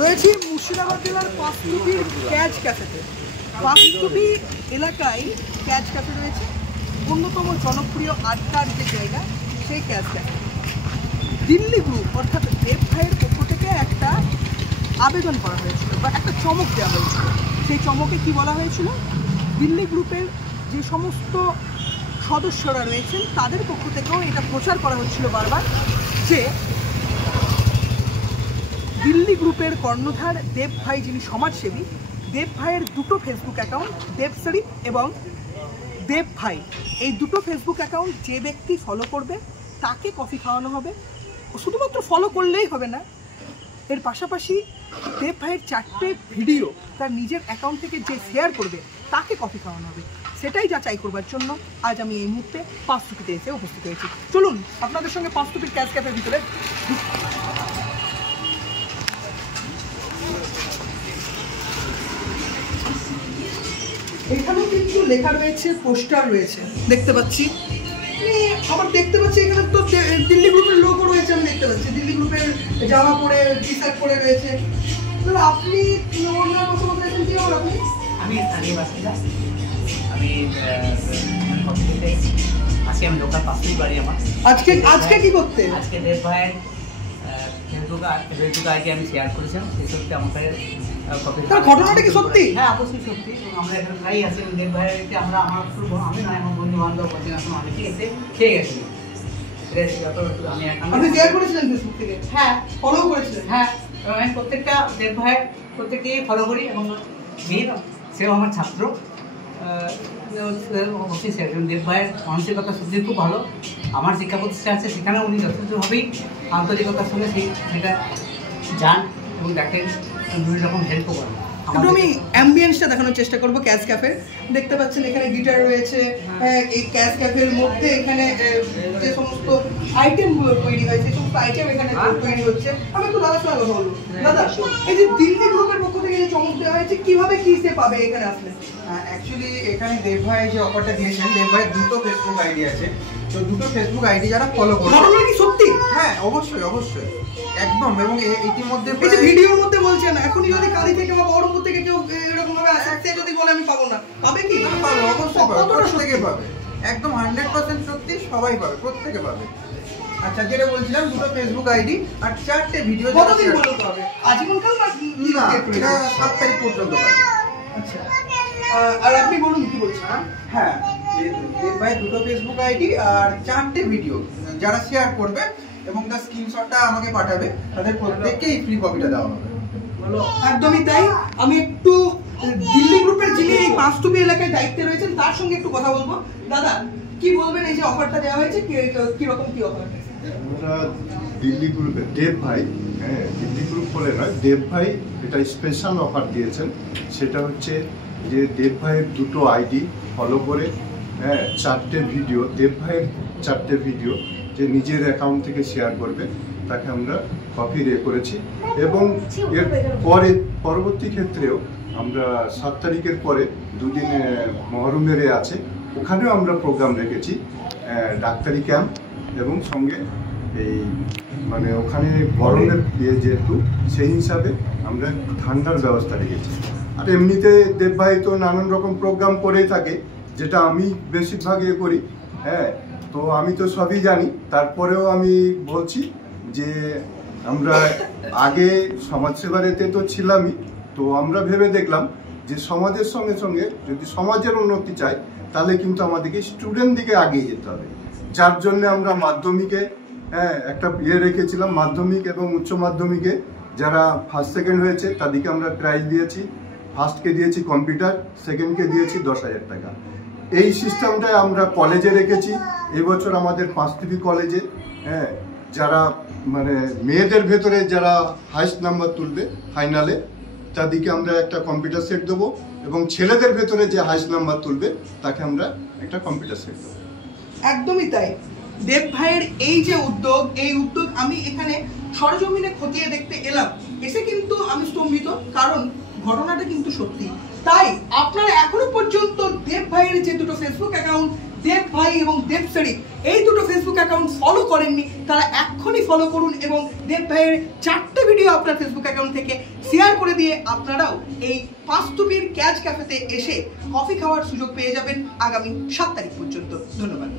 রয়েছি মুর্শিদাবাদ জেলার পাঁচটুপির ক্যাচ ক্যাফেতে। পাঁচটুপি এলাকায় ক্যাচ ক্যাফে রয়েছে, অন্যতম জনপ্রিয় আড্ডার যে জায়গা সেই ক্যাচ ক্যাফে। দিল্লি গ্রুপ অর্থাৎ দেব ভাইয়ের পক্ষ থেকে একটা আবেদন করা হয়েছিল বা একটা চমক দেওয়া হয়েছিল। সেই চমকে কি বলা হয়েছিল, দিল্লি গ্রুপের যে সমস্ত সদস্যরা রয়েছেন তাদের পক্ষ থেকেও এটা প্রচার করা হচ্ছিল বারবার যে দিল্লি গ্রুপের কর্ণধার দেব ভাই যিনি সমাজসেবী, দেব ভাইয়ের দুটো ফেসবুক অ্যাকাউন্ট দেবশ্রী এবং দেব ভাই, এই দুটো ফেসবুক অ্যাকাউন্ট যে ব্যক্তি ফলো করবে তাকে কফি খাওয়ানো হবে। শুধুমাত্র ফলো করলেই হবে না, এর পাশাপাশি দেব ভাইয়ের 4টে ভিডিও তার নিজের অ্যাকাউন্ট থেকে যে শেয়ার করবে তাকে কফি খাওয়ানো হবে। সেটাই যাচাই করবার জন্য আজ আমি এই মুহূর্তে পাঁচটুপিতে এসে উপস্থিত হয়েছি। চলুন আপনাদের সঙ্গে পাঁচটুপির ক্যাচ ক্যাফের ভিতরে। এখানেও কিন্তু লেখা রয়েছে, পোস্টার রয়েছে দেখতে পাচ্ছি, আবার দেখতে পাচ্ছি এখানে তো দিল্লি গ্রুপের লোগো রয়েছে। আমি দেখতে পাচ্ছি দিল্লি গ্রুপের জামা পরে টি শার্ট পরে রয়েছে। আপনি আমি স্থানীয় বাসিন্দা, আমি আজকে আমি লোকাল পাঁচটুপি বাড়ি আমার। আজকে কি করতে? আজকে দেব ভাইয়ের ফেসবুক আইডি আমি শেয়ার করেছিলাম, সেই সত্যি আমাকে ঘটনাটা কি সত্যি? হ্যাঁ অবশ্যই সত্যি। আমরা এখানে প্রায় আছি দেব ভাইয়ের, আমরা আমি নয় আমার বন্ধু বান্ধব এখন অনেকে এসে খেয়ে গেছিলো। আপনি শেয়ার করেছিলেন ফেসবুক থেকে? হ্যাঁ ফলো করেছিলেন? হ্যাঁ, আমি প্রত্যেকটা দেব ভাইয়ের প্রত্যেককেই ফলো করি এবং সেও আমার ছাত্র। অবশ্যই দেব ভাইয়ের মানসিকতা সত্যি খুব ভালো। আমার শিক্ষা প্রতিষ্ঠান আছে, সেখানে উনি যথেষ্টভাবেই আন্তরিকতার সঙ্গে সেটা যান এবং দেখেন, বিভিন্ন রকম হেল্পও করেন। আমি অ্যাম্বিয়েন্সটা দেখানোর চেষ্টা করবো ক্যাচ ক্যাফে। দেখতে পাচ্ছেন এখানে গিটার রয়েছে। এই ক্যাচ ক্যাফের মধ্যে এখানে যে সমস্ত আইটেমগুলো তৈরি হয় সেই সমস্ত আইটেম এখানে তৈরি হচ্ছে। আমি একটু দাদার সঙ্গে কথা বলবো। দাদা, এই যে দিল্লি গ্রুপের পক্ষ থেকে যে চমক দেওয়া হয়েছে, কিভাবে কি সে পাবে এখানে আসলে? অ্যাকচুয়ালি এখানে দেব ভাই যে অফারটা দিয়েছেন, দেব ভাইয়ের দুটো ফেসবুক আইডি আছে, তো দুটো ফেসবুক আইডি যারা ফলো করবে। ঘটনা কি সত্যি? হ্যাঁ অবশ্যই অবশ্যই একদম। এবং ইতিমধ্যে ভিডিওর মধ্যে বলছেন, এখনই যদি কালী থেকে বা বহরমপুর থেকে কেউ এরকম ভাবে আসে যদি বলে আমি পাবো না, পাবে কি? পাবে, অবশ্যই পাবে, প্রত্যেকে পাবে, একদম 100% সত্যি, সবাই পাবে, প্রত্যেকে পাবে। আচ্ছা, যেটা বলছিলাম দুটো ফেসবুক আইডি আর 4টে ভিডিও। কতদিন বলতে হবে? আজীবনকাল না? 7 তারিখ পর্যন্ত পাবে। আচ্ছা, আর আপনি বলুন কি বলছেন? হ্যাঁ, দেব ভাই দুটো ফেসবুক আইডি আর 4টে ভিডিও যারা শেয়ার করবে এবং তার স্ক্রিনশটটা আমাকে পাঠাবে, তাদের প্রত্যেককেই ফ্রি কপিটা দেওয়া হবে। একদমই তাই। আমি একটু দিল্লি গ্রুপের যিনি এই পাঁচটুপি এলাকায় দায়িত্বে রয়েছেন তার সঙ্গে একটু কথা বলবো। দাদা, কি বলবেন এই যে অফারটা দেওয়া হয়েছে, কি রকম কি অফার? আমরা দিল্লি গ্রুপের দেব ভাই, হ্যাঁ দিল্লি গ্রুপ বলে নয়, দেব ভাই এটা স্পেশাল অফার দিয়েছেন। সেটা হচ্ছে যে দেব ভাইয়ের দুটো আইডি ফলো করে, হ্যাঁ 4টে ভিডিও, দেব ভাইয়ের 4টে ভিডিও যে নিজের অ্যাকাউন্ট থেকে শেয়ার করবে তাকে আমরা কপি করেছি। এবং এর পরবর্তী ক্ষেত্রেও আমরা 7 তারিখের পরে দুদিনে মহরমের আছে, ওখানেও আমরা প্রোগ্রাম রেখেছি, ডাক্তারি ক্যাম্প এবং সঙ্গে এই মানে ওখানে গরমের যেহেতু সেই হিসাবে আমরা ঠান্ডার ব্যবস্থা রেখেছি। আর এমনিতে দেব ভাই তো নানান রকম প্রোগ্রাম করেই থাকে, যেটা আমি বেশিরভাগ করি। হ্যাঁ, তো আমি তো সবই জানি, তারপরেও আমি বলছি যে আমরা আগে সমাজসেবারেতে তো ছিলামই, তো আমরা ভেবে দেখলাম যে সমাজের সঙ্গে সঙ্গে যদি সমাজের উন্নতি চাই তাহলে কিন্তু আমাদেরকে স্টুডেন্ট দিকে এগিয়ে যেতে হবে। যার জন্য আমরা মাধ্যমিকে একটা রেখেছিলাম, মাধ্যমিক এবং উচ্চ মাধ্যমিকে যারা ফার্স্ট সেকেন্ড হয়েছে তাদেরকে আমরা প্রাইজ দিয়েছি। ফার্স্টকে দিয়েছি কম্পিউটার, সেকেন্ডকে দিয়েছি 10,000 টাকা। এই সিস্টেমটাই আমরা কলেজে রেখেছি। এবছর আমাদের পাঁচটুপি কলেজে যারা মানে মেয়েদের ভেতরে যারা হাইস্ট নাম্বার তুলবে ফাইনালে তাদেরকে আমরা একটা কম্পিউটার সেট দেবো, এবং ছেলেদের ভেতরে যে হাইস্ট নাম্বার তুলবে তাকে আমরা একটা কম্পিউটার সেট দেবো। একদমই তাই। দেব ভাইয়ের এই যে উদ্যোগ, এই উদ্যোগ আমি এখানে সরজমিনে খতিয়ে দেখতে এলাম, এসে কিন্তু আমি স্তম্ভিত, কারণ ঘটনাটা কিন্তু সত্যি। তাই আপনারা এখনো পর্যন্ত দেব ভাইয়ের যে দুটো ফেসবুক অ্যাকাউন্ট দেব ভাই এবং দেব শরীফ এই দুটো ফেসবুক অ্যাকাউন্ট ফলো করেননি তারা এক্ষুনি ফলো করুন এবং দেব ভাইয়ের 4টে ভিডিও আপনার ফেসবুক অ্যাকাউন্ট থেকে শেয়ার করে দিয়ে আপনারাও এই পাঁচতুপির ক্যাচ ক্যাফেতে এসে কফি খাওয়ার সুযোগ পেয়ে যাবেন আগামী 7 তারিখ পর্যন্ত। ধন্যবাদ।